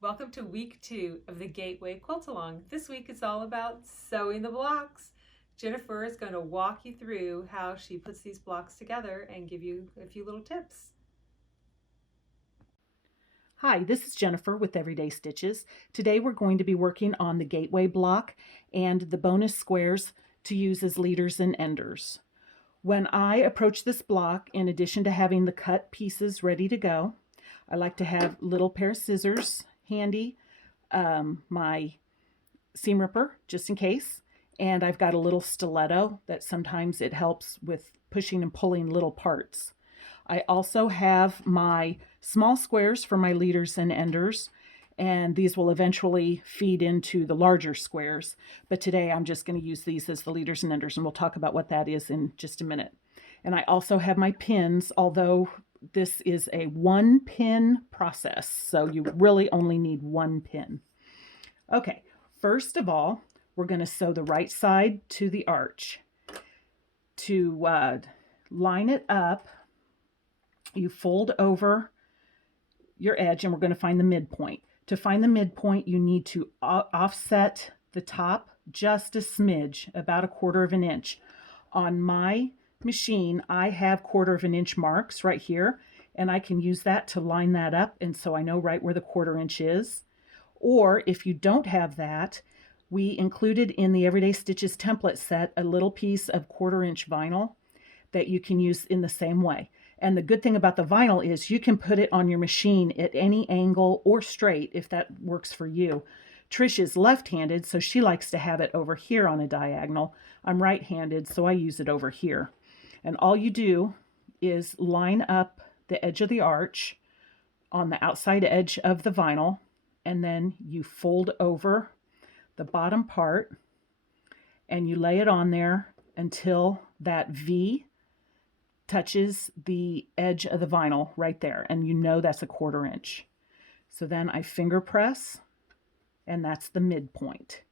Welcome to week 2 of the Gateway Quilt Along. This week is all about sewing the blocks. Jenifer is going to walk you through how she puts these blocks together and give you a few little tips. Hi, this is Jenifer with Everyday Stitches. Today we're going to be working on the gateway block and the bonus squares to use as leaders and enders. When I approach this block, in addition to having the cut pieces ready to go, I like to have a little pair of scissors handy, my seam ripper just in case, and I've got a little stiletto that sometimes it helps with pushing and pulling little parts. I also have my small squares for my leaders and enders, and these will eventually feed into the larger squares. But today I'm just going to use these as the leaders and enders, and we'll talk about what that is in just a minute. And I also have my pins, although this is a 1-pin process, so you really only need 1 pin. Okay, first of all, we're going to sew the right side to the arch. To line it up, you fold over your edge, and we're going to find the midpoint. To find the midpoint, you need to offset the top just a smidge, about 1/4 of an inch. On my machine, I have 1/4 of an inch marks right here, and I can use that to line that up, and so I know right where the 1/4 inch is. Or if you don't have that, we included in the Everyday Stitches template set a little piece of 1/4 inch vinyl that you can use in the same way. And the good thing about the vinyl is you can put it on your machine at any angle or straight if that works for you. Trish is left-handed, so she likes to have it over here on a diagonal. I'm right-handed, so I use it over here. And all you do is line up the edge of the arch on the outside edge of the vinyl, and then you fold over the bottom part and you lay it on there until that V touches the edge of the vinyl right there, and you know that's 1/4 inch. So then I finger press, and that's the midpoint.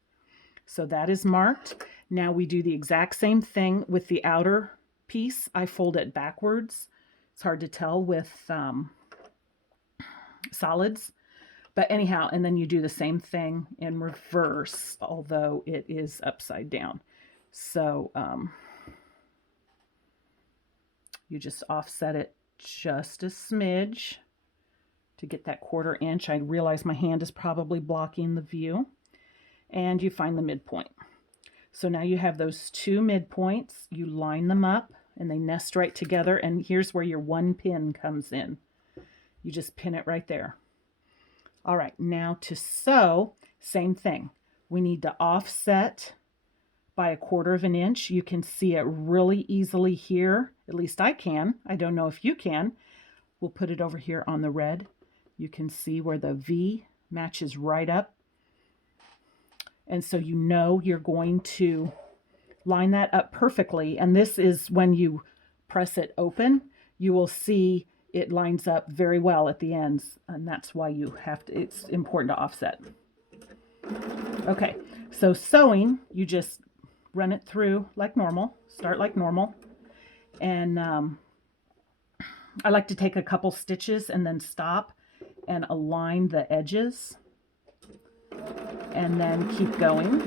So that is marked. Now we do the exact same thing with the outer piece. I fold it backwards. It's hard to tell with solids, but anyhow, and then you do the same thing in reverse, although it is upside down. So you just offset it just a smidge to get that 1/4 inch. I realize my hand is probably blocking the view. And you find the midpoint. So now you have those 2 midpoints. You line them up and they nest right together. And here's where your 1 pin comes in. You just pin it right there. All right, now to sew, same thing. We need to offset by 1/4 of an inch. You can see it really easily here. At least I can. I don't know if you can. We'll put it over here on the red. You can see where the V matches right up. And so you know you're going to line that up perfectly. And this is when you press it open, you will see it lines up very well at the ends. And that's why you have to, it's important to offset. Okay, so sewing, you just run it through like normal, start like normal. And I like to take a couple stitches and then stop and align the edges, and then keep going.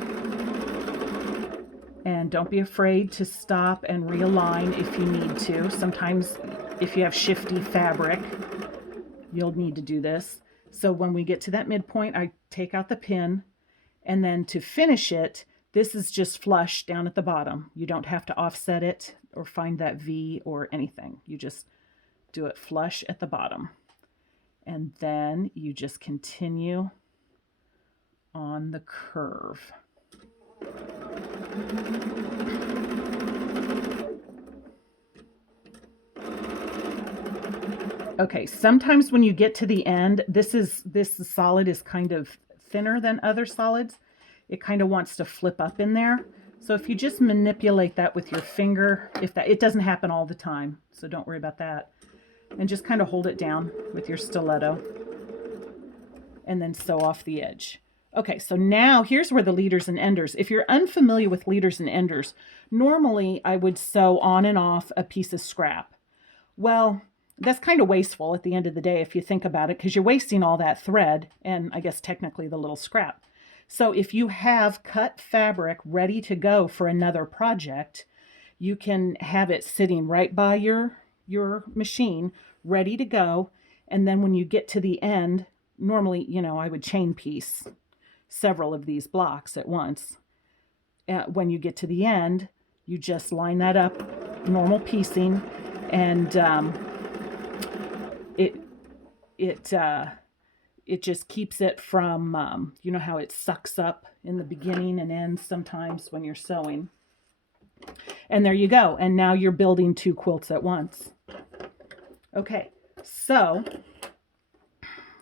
And don't be afraid to stop and realign if you need to. Sometimes if you have shifty fabric, you'll need to do this. So when we get to that midpoint, I take out the pin, and then to finish it, this is just flush down at the bottom. You don't have to offset it or find that V or anything. You just do it flush at the bottom. And then you just continue on the curve. Okay, sometimes when you get to the end, this solid is kind of thinner than other solids. It kind of wants to flip up in there. So if you just manipulate that with your finger, it doesn't happen all the time, so don't worry about that. And just kind of hold it down with your stiletto and then sew off the edge. Okay, so now here's where the leaders and enders. If you're unfamiliar with leaders and enders, normally I would sew on and off a piece of scrap. Well, that's kind of wasteful at the end of the day if you think about it, because you're wasting all that thread and I guess technically the little scrap. So if you have cut fabric ready to go for another project, you can have it sitting right by your machine, ready to go. And then when you get to the end, normally, I would chain piece several of these blocks at once. When you get to the end, you just line that up, normal piecing, and it just keeps it from, you know how it sucks up in the beginning and ends sometimes when you're sewing. And there you go. And now you're building 2 quilts at once. Okay, so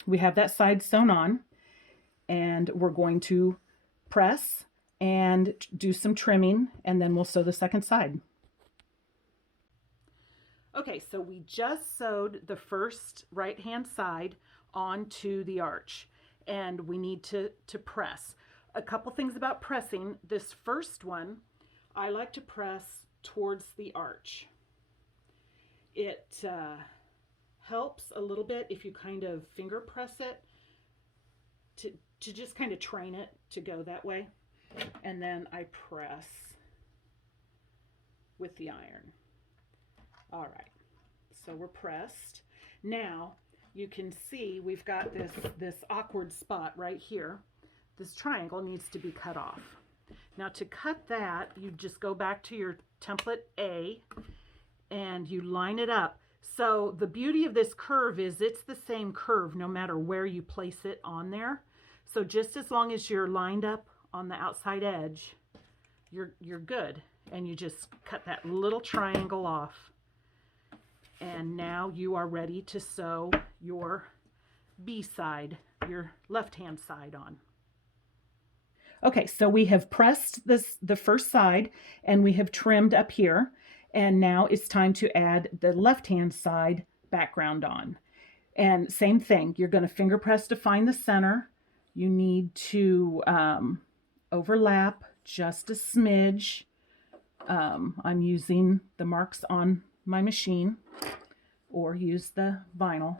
we have that side sewn on, and we're going to press and do some trimming, and then we'll sew the second side. Okay, so we just sewed the first right-hand side onto the arch, and we need to press. A couple things about pressing. This first one, I like to press towards the arch. It helps a little bit if you kind of finger press it to just kind of train it to go that way. And then I press with the iron. All right, so we're pressed. Now you can see we've got this awkward spot right here. This triangle needs to be cut off. Now to cut that, you just go back to your template A and you line it up. So the beauty of this curve is it's the same curve no matter where you place it on there. So just as long as you're lined up on the outside edge, you're good. And you just cut that little triangle off. And now you are ready to sew your B side, your left-hand side on. Okay, so we have pressed the first side and we have trimmed up here, and now it's time to add the left-hand side background on. And same thing, you're going to finger press to find the center. You need to overlap just a smidge. I'm using the marks on my machine, or use the vinyl,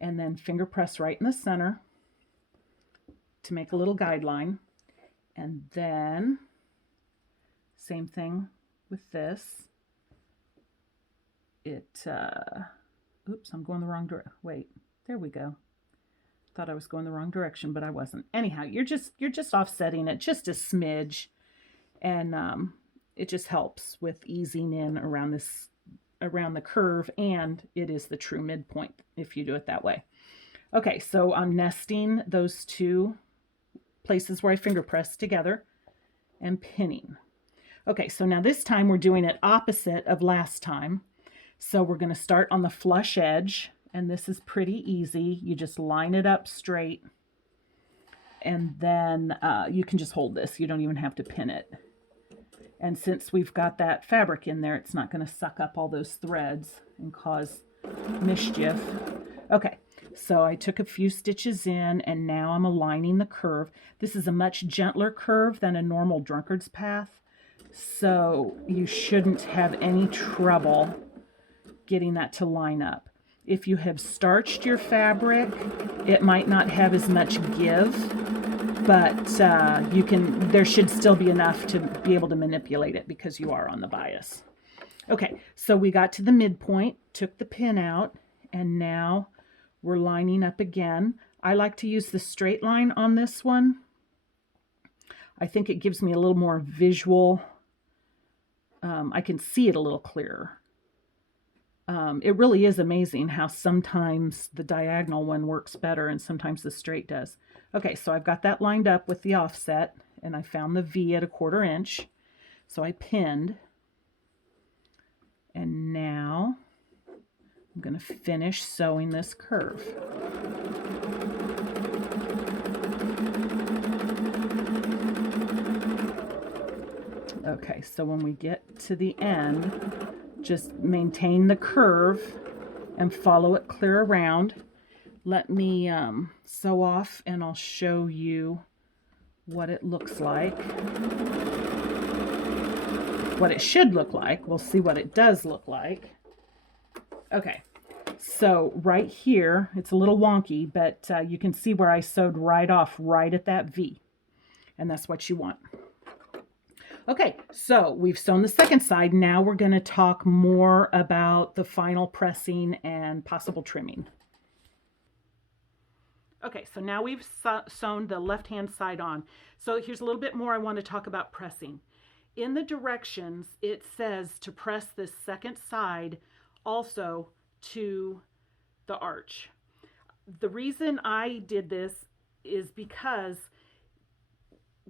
and then finger press right in the center to make a little guideline. And then same thing with this. Oops, I'm going the wrong direction. Wait, there we go. Thought I was going the wrong direction, but I wasn't. Anyhow, you're just offsetting it just a smidge, and it just helps with easing in around the curve, and it is the true midpoint if you do it that way. Okay, so I'm nesting those 2 places where I finger press together and pinning. Okay, so now this time we're doing it opposite of last time. So we're going to start on the flush edge, and this is pretty easy. You just line it up straight, and then you can just hold this. You don't even have to pin it. And since we've got that fabric in there, it's not going to suck up all those threads and cause mischief. Okay, so I took a few stitches in, and now I'm aligning the curve. This is a much gentler curve than a normal drunkard's path, so you shouldn't have any trouble getting that to line up. If you have starched your fabric, it might not have as much give, but there should still be enough to be able to manipulate it because you are on the bias. Okay, so we got to the midpoint, took the pin out, and now we're lining up again. I like to use the straight line on this one. I think it gives me a little more visual. I can see it a little clearer. It really is amazing how sometimes the diagonal one works better and sometimes the straight does. Okay, so I've got that lined up with the offset, and I found the V at 1/4 inch. So I pinned, and now I'm going to finish sewing this curve. Okay, so when we get to the end, just maintain the curve and follow it clear around. Let me sew off, and I'll show you what it looks like. What it should look like. We'll see what it does look like. Okay, So right here, it's a little wonky, but you can see where I sewed right off right at that V. And that's what you want. Okay, so we've sewn the second side. Now we're going to talk more about the final pressing and possible trimming. Okay, so now we've sewn the left-hand side on. So here's a little bit more I want to talk about pressing. In the directions, it says to press this second side also to the arch. The reason I did this is because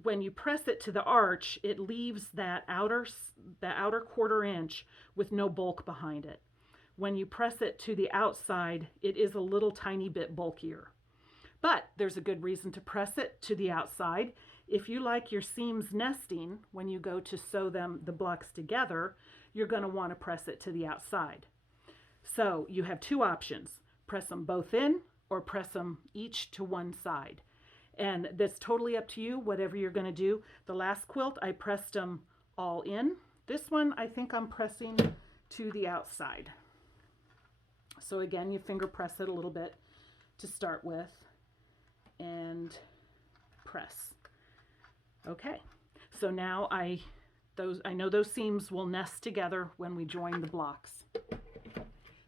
when you press it to the arch, it leaves that outer 1/4 inch with no bulk behind it. When you press it to the outside, it is a little tiny bit bulkier. But there's a good reason to press it to the outside. If you like your seams nesting, when you go to sew the blocks together, you're going to want to press it to the outside. So you have two options. Press them both in or press them each to one side. And that's totally up to you, whatever you're going to do. The last quilt, I pressed them all in. This one, I think I'm pressing to the outside. So again, you finger press it a little bit to start with and press. Okay, so now I know those seams will nest together when we join the blocks.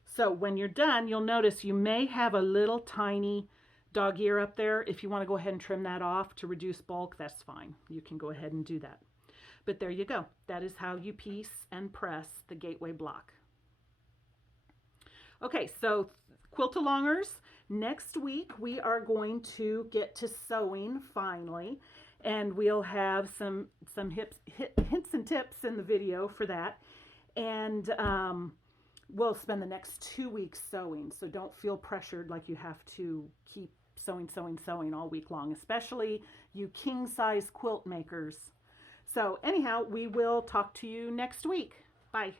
So when you're done, you'll notice you may have a little tiny dog ear up there. If you want to go ahead and trim that off to reduce bulk, that's fine. You can go ahead and do that. But there you go. That is how you piece and press the Gateway block. Okay, so quilt alongers, next week we are going to get to sewing finally, and we'll have some hints and tips in the video for that. And we'll spend the next 2 weeks sewing, so don't feel pressured like you have to keep sewing all week long, especially you king-size quilt makers. So anyhow, we will talk to you next week. Bye.